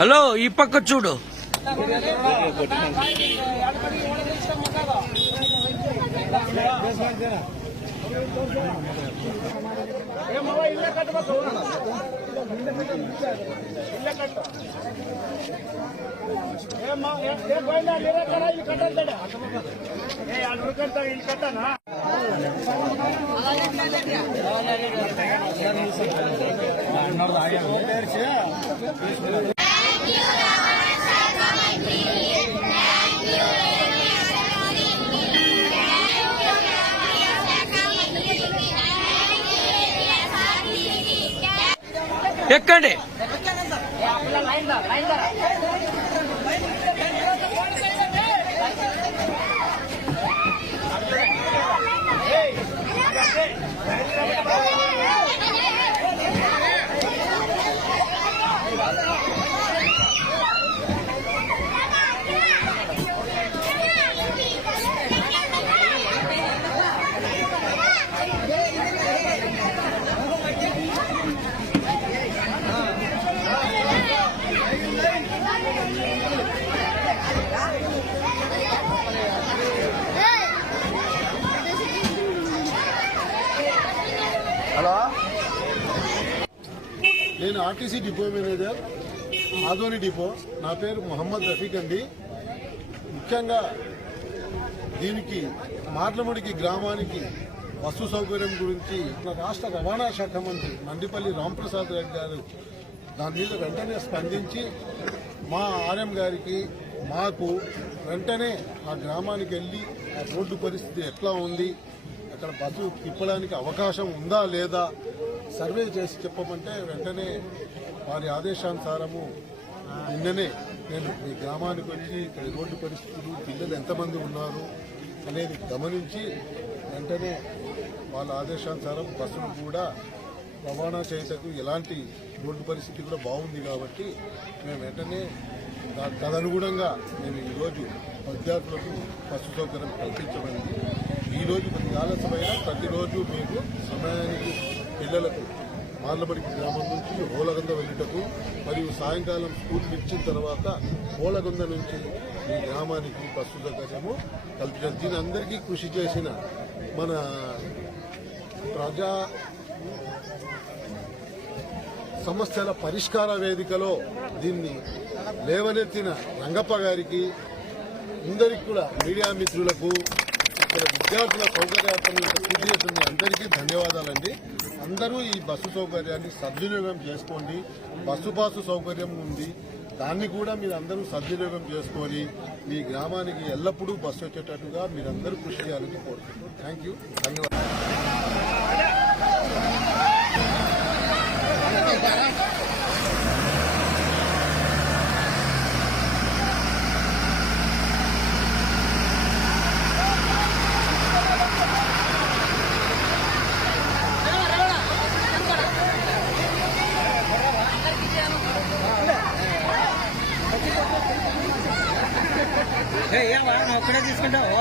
Hello ఈ పక్క చూడు. ఎక్కండి. హలో, నేను RTC depot manager, Adoni depot. నా పేరు మొహమ్మద్ రఫీక్ అండి. ముఖ్యంగా దీనికి మార్లముడికి గ్రామానికి బస్సు సౌకర్యం గురించి రాష్ట్ర రవాణా శాఖ మంత్రి మండిపల్లి రాంప్రసాద్ రెడ్డి గారు దాని మీద వెంటనే స్పందించి మా ఆర్ఎం గారికి మాకు వెంటనే ఆ గ్రామానికి వెళ్ళి ఆ రోడ్డు పరిస్థితి ఎట్లా ఉంది, అక్కడ బస్సు తిప్పడానికి అవకాశం ఉందా లేదా సర్వే చేసి చెప్పమంటే వెంటనే వారి ఆదేశానుసారము నిన్ననే నేను ఈ గ్రామానికి వచ్చి ఇక్కడ రోడ్డు పరిస్థితులు, పిల్లలు ఎంతమంది ఉన్నారు అనేది గమనించి వెంటనే వాళ్ళ ఆదేశానుసారం బస్సులు కూడా రవాణా చేయటకు ఎలాంటి రోడ్డు పరిస్థితి కూడా బాగుంది కాబట్టి మేము వెంటనే తదనుగుణంగా మేము ఈరోజు విద్యార్థులకు బస్సు సౌకర్యం కల్పించబడింది. ఈరోజు కొద్ది ఆలస్యమైన ప్రతిరోజు మీకు సమయానికి పిల్లలకు మార్లబడికి గ్రామం నుంచి హోలగొంద వెళ్ళటకు మరియు సాయంకాలం స్కూల్ ఇచ్చిన తర్వాత హోలగొంద నుంచి ఈ గ్రామానికి బస్సు సౌకర్యము కల్పించారు. దీని అందరికీ కృషి చేసిన మన ప్రజా సమస్యల పరిష్కార వేదికలో దీన్ని లేవనెత్తిన రంగప్ప గారికి, అందరికీ కూడా మీడియా మిత్రులకు, ఇక్కడ విద్యార్థుల సౌకర్యార్థం కృషి చేస్తున్న అందరికీ ధన్యవాదాలండి. అందరూ ఈ బస్సు సౌకర్యాన్ని సద్వినియోగం చేసుకోండి. బస్సు పాసు సౌకర్యం ఉంది, దాన్ని కూడా మీరు అందరూ సద్వినియోగం చేసుకొని మీ గ్రామానికి ఎల్లప్పుడూ బస్సు వచ్చేటట్టుగా మీరందరూ కృషి చేయాలని కోరుకుంటున్నాను. థ్యాంక్ యూ, ధన్యవాదాలు. ఒక్కడే తీసుకుంటావు.